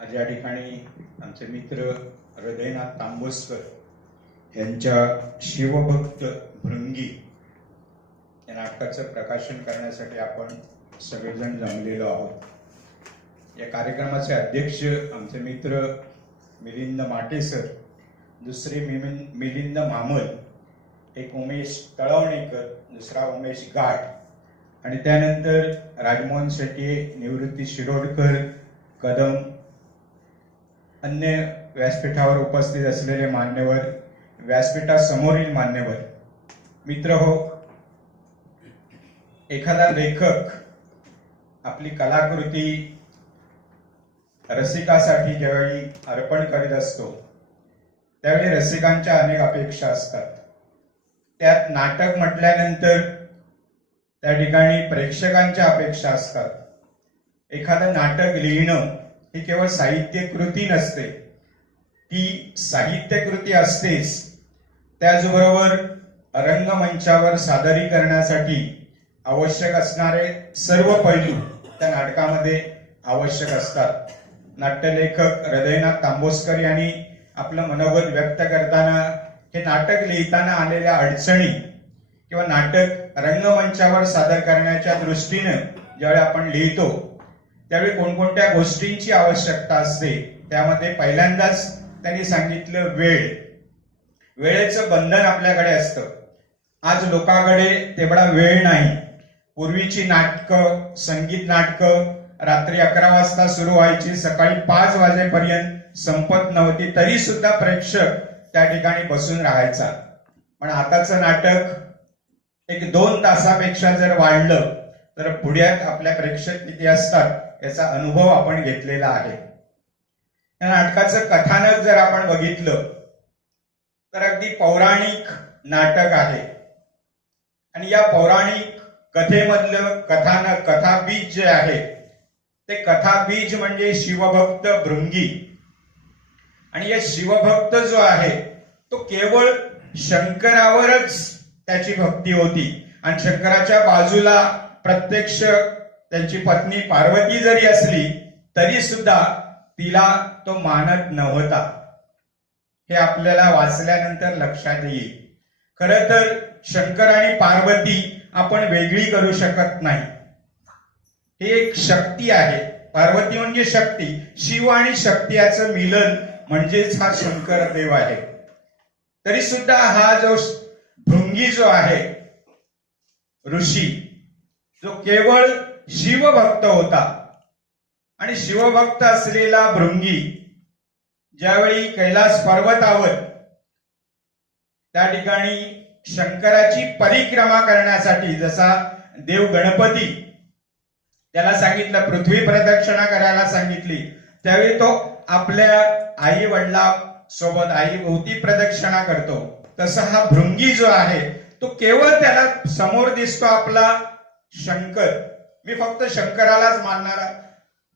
आज या ठिकाणी आमचे मित्र हृदयनाथ तांबोसकर यांच्या शिवभक्त भृंगी या नाटकाचं प्रकाशन करण्यासाठी आपण सगळेजण जमलेलो आहोत. या कार्यक्रमाचे अध्यक्ष आमचे मित्र मिलिंद माटे सर दुसरे मिमिन मिलिंद मामल एक उमेश तळवणेकर दुसरा उमेश गाठ आणि त्यानंतर राजमोहन शेट्टी निवृत्ती शिरोडकर कदम अन्य व्यासपीठावर उपस्थित असलेले मान्यवर व्यासपीठासमोरील मान्यवर. मित्र हो एखादा लेखक आपली कलाकृती रसिकासाठी ज्यावेळी अर्पण करीत असतो त्यावेळी रसिकांच्या अनेक अपेक्षा असतात. त्यात नाटक म्हटल्यानंतर त्या ठिकाणी प्रेक्षकांच्या अपेक्षा असतात. एखादं नाटक लिहिणं ही केवळ साहित्य कृती नसते. ती साहित्य कृती असतेच. त्याचबरोबर रंगमंचावर सादरीकरणासाठी आवश्यक असणारे सर्व पैलू त्या नाटकामध्ये आवश्यक असतात. नाट्यलेखक हृदयनाथ तांबोसकर यांनी आपलं मनोगत व्यक्त करताना हे नाटक लिहिताना आलेल्या अडचणी किंवा नाटक रंगमंचावर सादर करण्याच्या दृष्टीनं ज्यावेळी आपण लिहितो त्यावेळी कोणकोणत्या गोष्टींची आवश्यकता असते त्यामध्ये पहिल्यांदाच त्यांनी सांगितलं वेळ. वेळेचं बंधन आपल्याकडे असतं. आज लोकांकडे तेवढा वेळ नाही. पूर्वीची नाटकं संगीत नाटकं रात्री अकरा वाजता सुरू व्हायची सकाळी पाच वाजेपर्यंत संपत नव्हती तरी सुद्धा प्रेक्षक त्या ठिकाणी बसून राहायचा. पण आताचं नाटक एक दोन तासापेक्षा जर वाढलं तर पुढे आपल्या प्रेक्षक किती असतात याचा अनुभव आपण घेतलेला आहे. या नाटकाचं कथानक जर आपण बघितलं तर अगदी पौराणिक नाटक आहे. आणि या पौराणिक कथेमधलं कथानक कथाबीज जे आहे ते कथाबीज म्हणजे शिवभक्त भृंगी. आणि या शिवभक्त जो आहे तो केवळ शंकरावरच त्याची भक्ती होती. आणि शंकराच्या बाजूला प्रत्यक्ष त्यांची पत्नी पार्वती जरी असली तरी सुद्धा तिला तो मानत नव्हता. हे आपल्याला वाचल्यानंतर लक्षात येईल. खर तर शंकर आणि पार्वती आपण वेगळी करू शकत नाही. हे एक शक्ती आहे. पार्वती म्हणजे शक्ती. शिव आणि शक्ती याचं मिलन म्हणजेच हा शंकर देव आहे. तरी सुद्धा हा जो भृंगी जो आहे ऋषी जो केवळ शिवभक्त होता. आणि शिवभक्त असलेला भृंगी ज्यावेळी कैलास पर्वतावर त्या ठिकाणी शंकराची परिक्रमा करण्यासाठी जसा देव गणपती त्याला सांगितलं पृथ्वी प्रदक्षिणा करायला सांगितली त्यावेळी तो आपल्या आई वडिला सोबत आई भोवती प्रदक्षिणा करतो. तसा हा भृंगी जो आहे तो केवळ त्याला समोर दिसतो आपला शंकर. मी फक्त शंकरालाच मानणारा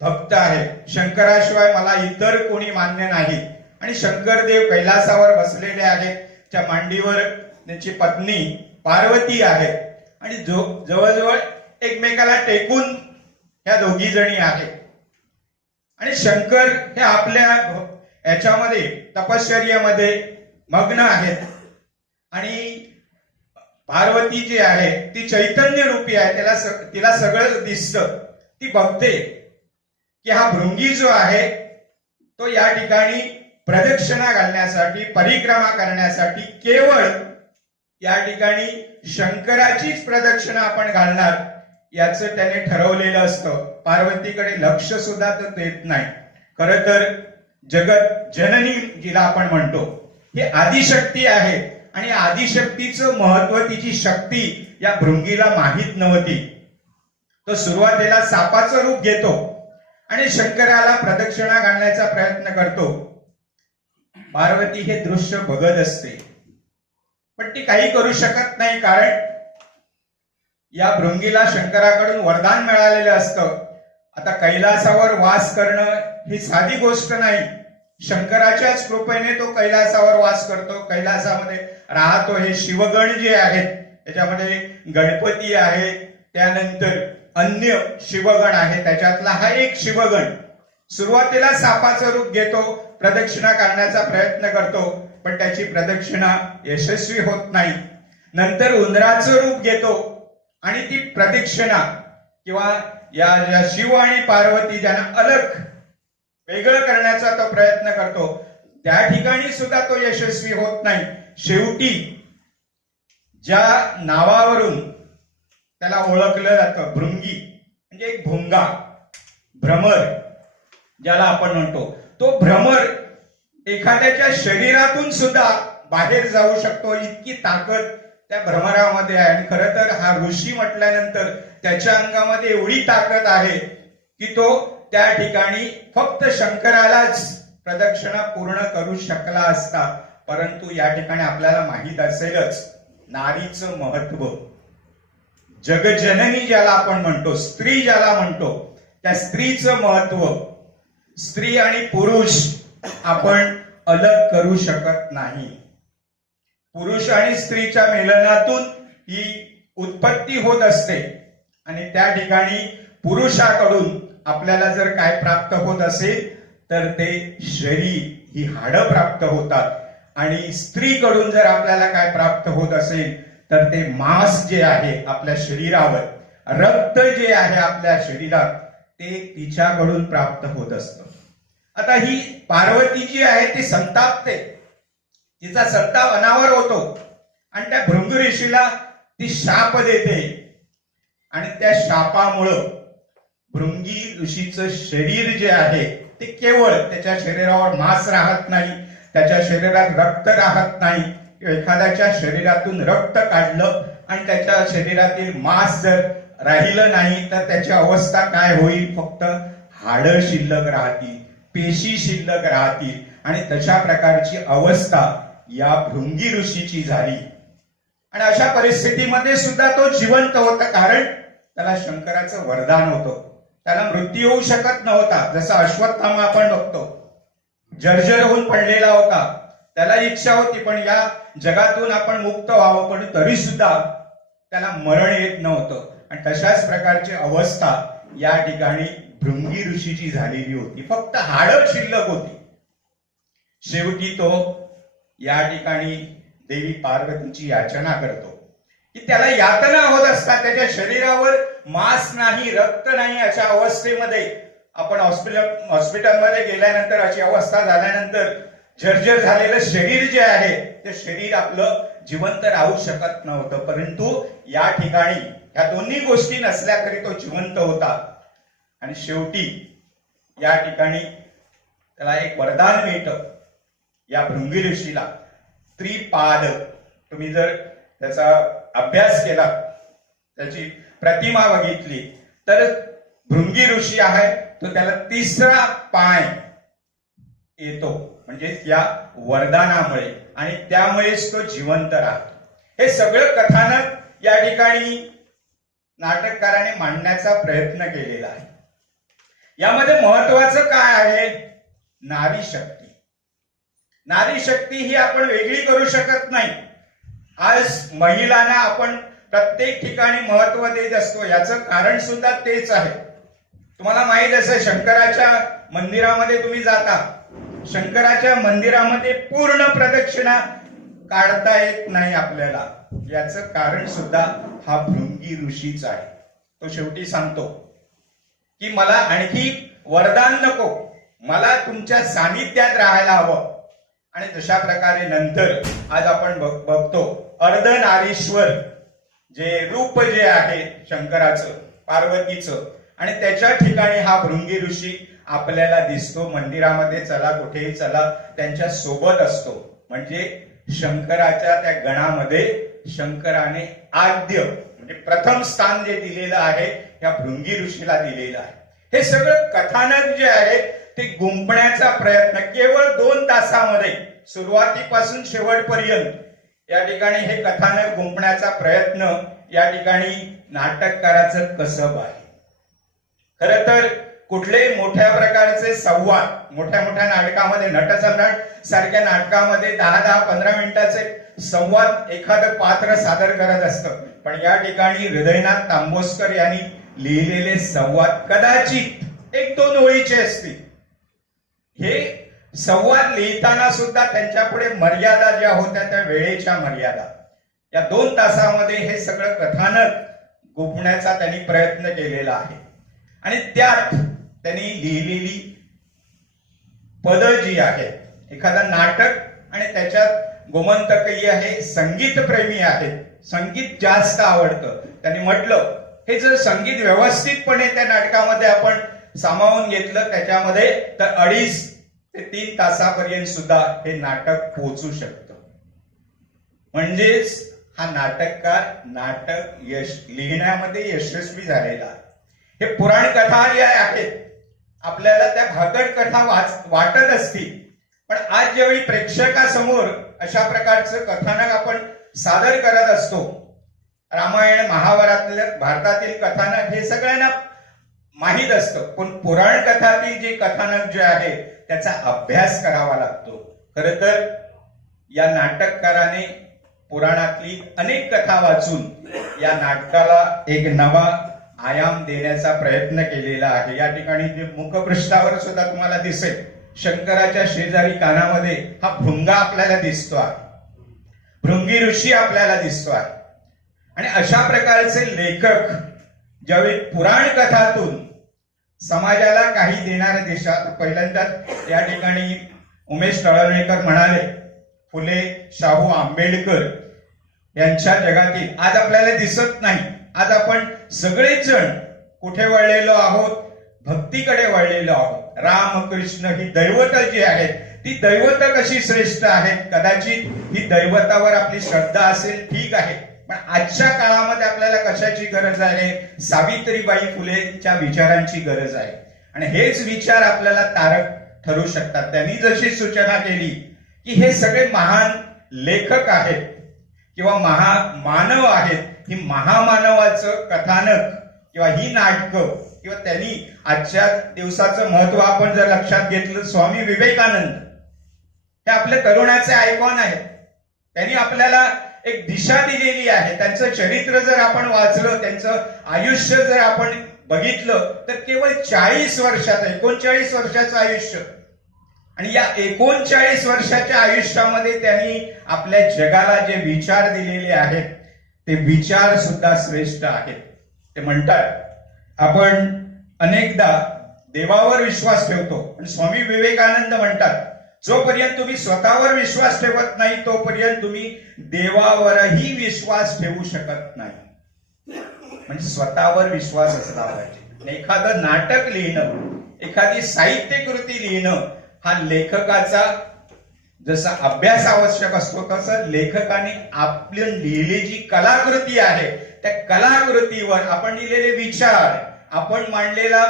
भक्त आहे. शंकराशिवाय मला इतर कोणी मान्य नाही. आणि शंकरदेव कैलासावर बसलेले आहेत. त्या मांडीवर त्यांची पत्नी पार्वती आहे. आणि जो जवळजवळ एकमेकाला टेकून ह्या दोघी जणी आहेत. आणि शंकर हे आपल्या याच्यामध्ये तपश्चर्यामध्ये मग्न आहेत. आणि पार्वती जी आहे ती चैतन्य रूपी आहे त्याला तिला सगळं दिसतं. ती बघते की हा भृंगी जो आहे तो या ठिकाणी प्रदक्षिणा घालण्यासाठी परिक्रमा करण्यासाठी केवळ या ठिकाणी शंकराचीच प्रदक्षिणा आपण घालणार याचं त्याने ठरवलेलं असतं. पार्वतीकडे लक्ष सुद्धा तर देत नाही. खर तर जगत जननी जिला आपण म्हणतो हे आदिशक्ती आहे. आणि आदिशक्तीचं महत्त्व तिची शक्ती या भृंगीला माहीत नव्हती. तो सुरुवातीला सापाचं रूप घेतो आणि शंकराला प्रदक्षिणा घालण्याचा प्रयत्न करतो. पार्वती हे दृश्य बघत असते. पण ती काही करू शकत नाही कारण या भृंगीला शंकराकडून वरदान मिळालेलं असतं. आता कैलासावर वास करणं ही साधी गोष्ट नाही. शंकराच्याच कृपेने तो कैलासावर वास करतो. कैलासामध्ये राहतो हे शिवगण जे आहेत त्याच्यामध्ये गणपती आहे त्यानंतर अन्य शिवगण आहे त्याच्यातला हा एक शिवगण. सुरुवातीला सापाचं रूप घेतो प्रदक्षिणा काढण्याचा प्रयत्न करतो पण त्याची प्रदक्षिणा यशस्वी होत नाही. नंतर उंदराचं रूप घेतो आणि ती प्रदक्षिणा किंवा या या शिव आणि पार्वती ज्यांना अलग वेगळं करण्याचा तो प्रयत्न करतो त्या ठिकाणी सुद्धा तो यशस्वी होत नाही. शेवटी ज्या नावावरून त्याला ओळखलं जातं भृंगी म्हणजे एक भोंगा भ्रमर ज्याला आपण म्हणतो. तो भ्रमर एखाद्याच्या शरीरातून सुद्धा बाहेर जाऊ शकतो इतकी ताकद त्या भ्रमरामध्ये आहे. आणि खरं तर हा ऋषी म्हटल्यानंतर त्याच्या अंगामध्ये एवढी ताकद आहे की तो त्या ठिकाणी फक्त शंकरालाच प्रदक्षिणा पूर्ण करू शकला असता. परंतु या ठिकाणी आपल्याला माहीत असेलच नारीचं महत्त्व. जगजननी ज्याला आपण म्हणतो स्त्री ज्याला म्हणतो त्या स्त्रीचं महत्त्व. स्त्री आणि पुरुष आपण अलग करू शकत नाही. पुरुष आणि स्त्रीच्या मिलनातून ही उत्पत्ती होत असते. आणि त्या ठिकाणी पुरुषाकडून आपल्याला जर काय प्राप्त होत असेल तर ते शरीर ही हाडं प्राप्त होतात. आणि स्त्रीकडून जर आपल्याला काय प्राप्त होत असेल तर ते मांस जे आहे आपल्या शरीरावर रक्त जे आहे आपल्या शरीरात ते तिच्याकडून प्राप्त होत असतं. आता ही पार्वती जी आहे ती संतापते. तिचा संताप अनावर होतो. आणि त्या भृंग ऋषीला ती शाप देते. आणि त्या शापामुळं भृंगी ऋषीचं शरीर जे आहे ते केवळ त्याच्या शरीरावर मांस राहत नाही त्याच्या शरीरात रक्त राहत नाही. एखाद्याच्या शरीरातून रक्त काढलं आणि त्याच्या शरीरातील मांस जर राहिलं नाही तर त्याची अवस्था काय होईल? फक्त हाडं शिल्लक राहतील पेशी शिल्लक राहतील आणि तशा प्रकारची अवस्था या भृंगी ऋषीची झाली. आणि अशा परिस्थितीमध्ये सुद्धा तो जिवंत होता. कारण त्याला शंकराचं वरदान होतं. त्याला मृत्यू होऊ शकत नव्हता. जसं अश्वत्थामा आपण बघतो. जर्जर होऊन पडलेला होता. त्याला इच्छा होती पण या जगातून आपण मुक्त व्हावं पण तरी सुद्धा त्याला मरण येत नव्हतं. आणि तशाच प्रकारची अवस्था या ठिकाणी भृंगी ऋषीची झालेली होती. फक्त हाडं शिल्लक होती. शेवटी तो या ठिकाणी देवी पार्वतीची याचना करतो. की त्याला यातना होत असतात त्याच्या शरीरावर मांस नाही रक्त नाही अशा अवस्थेमध्ये आपण हॉस्पिटल हॉस्पिटलमध्ये गेल्यानंतर अशी अवस्था झाल्यानंतर जर्जर झालेलं शरीर जे आहे ते शरीर आपलं जिवंत राहू शकत नव्हतं. परंतु या ठिकाणी ह्या दोन्ही गोष्टी नसल्या तरी तो जिवंत होता. आणि शेवटी या ठिकाणी त्याला एक वरदान मिळतं. या भृंगी ऋषीला. त्रिपाद. तुम्ही जर त्याचा अभ्यास केला त्याची प्रतिमा बघितली तर भृंगी ऋषी आहे. तर त्याला तिसरा पाय येतो. म्हणजे या वरदानामुळे. आणि त्यामुळेच तो जिवंत राहतो. हे सगळं कथानक या ठिकाणी नाटककाराने मांडण्याचा प्रयत्न केलेला आहे. यामध्ये महत्वाचं काय आहे? नारी शक्ती. नारी शक्ती ही आपण वेगळी करू शकत नाही. आज महिलांना आपण प्रत्येक ठिकाणी महत्त्व देत असतो. याचं कारण सुद्धा तेच आहे. तुम्हाला माहीत असेल शंकराच्या मंदिरामध्ये तुम्ही जाता. शंकराच्या मंदिरामध्ये पूर्ण प्रदक्षिणा काढता येत नाही आपल्याला. याचं कारण सुद्धा हा भृंगी ऋषीच आहे. तो शेवटी सांगतो की मला आणखी वरदान नको. मला तुमच्या सानिध्यात राहायला हवं. आणि तशा प्रकारे नंतर आज आपण बघतो अर्धनारीश्वर जे रूप जे आहे शंकराचं पार्वतीचं आणि त्याच्या ठिकाणी हा भृंगी ऋषी आपल्याला दिसतो. मंदिरामध्ये चला कुठेही चला त्यांच्यासोबत असतो. म्हणजे शंकराच्या त्या गणामध्ये शंकराने आद्य म्हणजे प्रथम स्थान जे दिलेलं आहे या भृंगी ऋषीला दिलेलं आहे. हे सगळं कथानक जे आहे ते गुंपण्याचा प्रयत्न केवळ दोन तासामध्ये सुरुवातीपासून शेवटपर्यंत. या ठिकाणी हे कथानक गुंपण्याचा प्रयत्न या ठिकाणी नाटककाराचं कसब आहे. खर तर कुठलेही मोठ्या प्रकारचे संवाद मोठ्या मोठ्या नाटकामध्ये नटसम्राट सारख्या नाटकामध्ये दहा दहा पंधरा मिनिटाचे संवाद एखादं पात्र सादर करत असतं. पण या ठिकाणी हृदयनाथ तांबोसकर यांनी लिहिलेले संवाद कदाचित एक दोन ओळीचे असतील. हे संवाद लिहिताना सुद्धा त्यांच्या पुढे मर्यादा ज्या होत्या त्या वेळेच्या मर्यादा. या दोन तासामध्ये हे सगळं कथानक गोपण्याचा त्यांनी प्रयत्न केलेला आहे. आणि त्यात त्यांनी लिहिलेली पद जी आहेत एखादं नाटक आणि त्याच्यात गोमंतकही आहे संगीत प्रेमी आहेत संगीत जास्त आवडतं. त्यांनी म्हटलं हे जर संगीत व्यवस्थितपणे त्या नाटकामध्ये आपण सामावून घेतलं त्याच्यामध्ये तर अडीच ते तीन तासापर्यंत सुद्धा हे नाटक पोहोचू शकतं. म्हणजेच हा नाटककार नाटक यश लिहिण्यामध्ये यशस्वी झालेला हे पुराण कथा ज्या आहेत आपल्याला त्या भाकड कथा वाच वाटत असतील. पण आज ज्यावेळी प्रेक्षकासमोर अशा प्रकारचं कथानक आपण सादर करत असतो रामायण महाभारतातलं भारतातील कथानक हे सगळ्यांना माहीत असतं. पण पुराण कथातील जे कथानक जे आहे त्याचा अभ्यास करावा लागतो. खर तर या नाटककाराने पुराणातली अनेक कथा वाचून या नाटकाला एक नवा आयाम देण्याचा प्रयत्न केलेला आहे. या ठिकाणी जे मुखपृष्ठावर सुद्धा तुम्हाला दिसेल शंकराच्या शेजारी कानामध्ये हा भृंगा आपल्याला दिसतो आहे. भृंगी ऋषी आपल्याला दिसतो आहे. आणि अशा प्रकारचे लेखक ज्यावेळी पुराण कथातून समाजाला काही देणारे देशात पहिल्यांदा या ठिकाणी उमेश तळवळेकर म्हणाले फुले शाहू आंबेडकर यांच्या जगातील आज आपल्याला दिसत नाही. आज आपण सगळेच जण कुठे वळलेलो आहोत? भक्तीकडे वळलेलो आहोत. राम कृष्ण ही दैवत जी आहेत ती दैवत कशी श्रेष्ठ आहेत? कदाचित ही दैवतावर आपली श्रद्धा असेल ठीक आहे. पण आजच्या काळामध्ये आपल्याला कशाची गरज आहे? सावित्रीबाई फुलेच्या विचारांची गरज आहे. आणि हेच विचार आपल्याला तारक ठरू शकतात. त्यांनी जशी सूचना केली की हे सगळे महान लेखक आहेत किंवा महा मानव आहेत ही महामानवाचं कथानक किंवा ही नाटकं किंवा त्यांनी आजच्या दिवसाचं महत्त्व आपण जर लक्षात घेतलं स्वामी विवेकानंद हे आपल्या तरुणाचे आयकॉन आहेत. त्यांनी आपल्याला एक दिशा दिलेली आहे. त्यांचं चरित्र जर आपण वाचलं त्यांचं आयुष्य जर आपण बघितलं तर केवळ चाळीस वर्षात एकोणचाळीस वर्षाचं आयुष्य. आणि या एकोणचाळीस वर्षाच्या आयुष्यामध्ये त्यांनी आपल्या जगाला जे विचार दिलेले आहेत ते विचार सुद्धा श्रेष्ठ आहेत. ते म्हणतात आपण अनेकदा देवावर विश्वास ठेवतो पण स्वामी विवेकानंद म्हणतात जोपर्यंत तुम्ही स्वतःवर विश्वास ठेवत नाही तोपर्यंत तुम्ही देवावरही विश्वास ठेवू शकत नाही. म्हणजे स्वतःवर विश्वास असला पाहिजे. एखादं नाटक लिहिणं एखादी साहित्य कृती लिहिणं हा लेखकाचा जसा अभ्यास आवश्यक असतो तसं लेखकाने आपली लिहिली जी कलाकृती आहे त्या कलाकृतीवर आपण लिहिलेले विचार आपण मांडलेला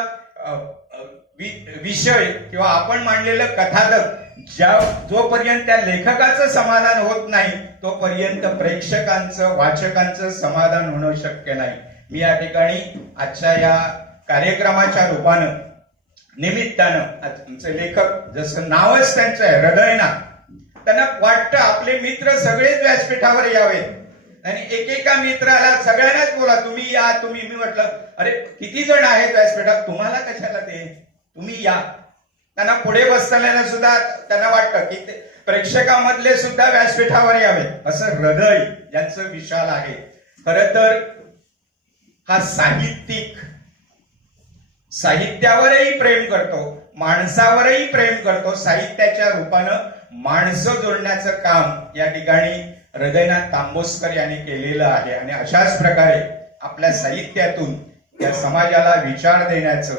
विषय किंवा आपण मांडलेलं कथानक ज्या जोपर्यंत त्या लेखकाचं समाधान होत नाही तोपर्यंत प्रेक्षकांचं वाचकांचं समाधान होणं शक्य नाही. मी या ठिकाणी आजच्या या कार्यक्रमाच्या रूपानं निमित्तानं आमचे लेखक जसं नावच त्यांचं आहे त्यांना वाटतं आपले मित्र सगळेच व्यासपीठावर यावे. आणि एकेका मित्राला सगळ्यांनाच बोला तुम्ही या तुम्ही मी म्हटलं अरे किती जण आहेत व्यासपीठात? तुम्हाला कशाला ते? तुम्ही या. त्यांना पुढे बसताना सुद्धा त्यांना वाटतं की ते प्रेक्षकामधले सुद्धा व्यासपीठावर यावे. असं हृदय यांचं विशाल आहे. खर तर हा साहित्यिक साहित्यावरही प्रेम करतो माणसावरही प्रेम करतो साहित्याच्या रूपानं माणसं जोडण्याचं काम या ठिकाणी हृदयनाथ तांबोसकर यांनी केलेलं आहे. आणि अशाच प्रकारे आपल्या साहित्यातून या समाजाला विचार देण्याचं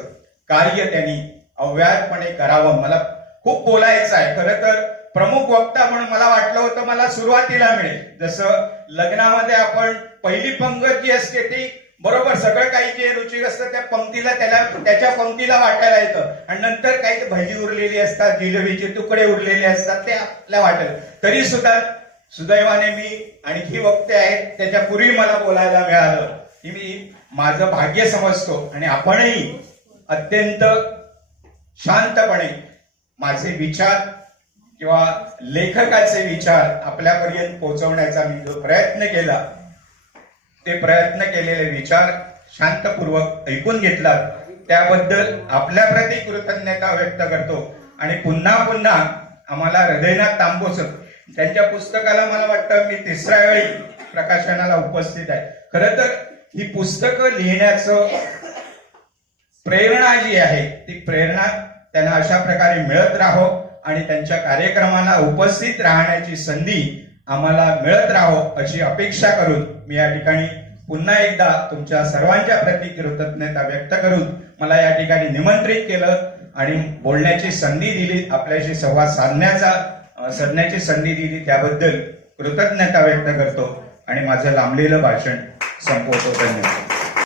कार्य त्यांनी अव्याहतपणे करावं. मला खूप बोलायचं आहे. खरं तर प्रमुख वक्ता म्हणून मला वाटलं होतं मला सुरुवातीला मिळेल. जसं लग्नामध्ये आपण पहिली पंगत जी असते ती बरोबर सगळं काही जे रुचिक असतं त्या पंक्तीला त्याला त्याच्या पंक्तीला वाटायला येतं. आणि नंतर काही भाजी भजी उरलेली असतात जिलेबीचे तुकडे उरलेले असतात ते आपल्या वाटेल. तरी सुद्धा सुदैवाने मी आणखी वक्ते आहेत त्याच्या पूर्वी मला बोलायला मिळालं की मी माझं भाग्य समजतो आणि आपणही अत्यंत शांतपणे माझे विचार किंवा लेखकाचे विचार आपल्यापर्यंत पोहोचवण्याचा मी जो प्रयत्न केला ते प्रयत्न केलेले विचार शांतपूर्वक ऐकून घेतलात. त्याबद्दल आपल्या प्रती कृतज्ञता व्यक्त करतो. आणि पुन्हा पुन्हा आम्हाला हृदयनाथ तांबोसर त्यांच्या पुस्तकाला मला वाटतं मी तिसऱ्या वेळी प्रकाशनाला उपस्थित आहे. खरं तर ही पुस्तकं लिहिण्याचं प्रेरणा जी आहे ती प्रेरणा त्यांना अशा प्रकारे मिळत राहो आणि त्यांच्या कार्यक्रमाला उपस्थित राहण्याची संधी आम्हाला मिळत राहो अशी अपेक्षा करून मी या ठिकाणी पुन्हा एकदा तुमच्या सर्वांच्या प्रती कृतज्ञता व्यक्त करून मला या ठिकाणी निमंत्रित केलं आणि बोलण्याची संधी दिली आपल्याशी संवाद साधण्याचा साधण्याची संधी दिली त्याबद्दल कृतज्ञता व्यक्त करतो आणि माझं लांबलेलं भाषण संपवतो. धन्यवाद.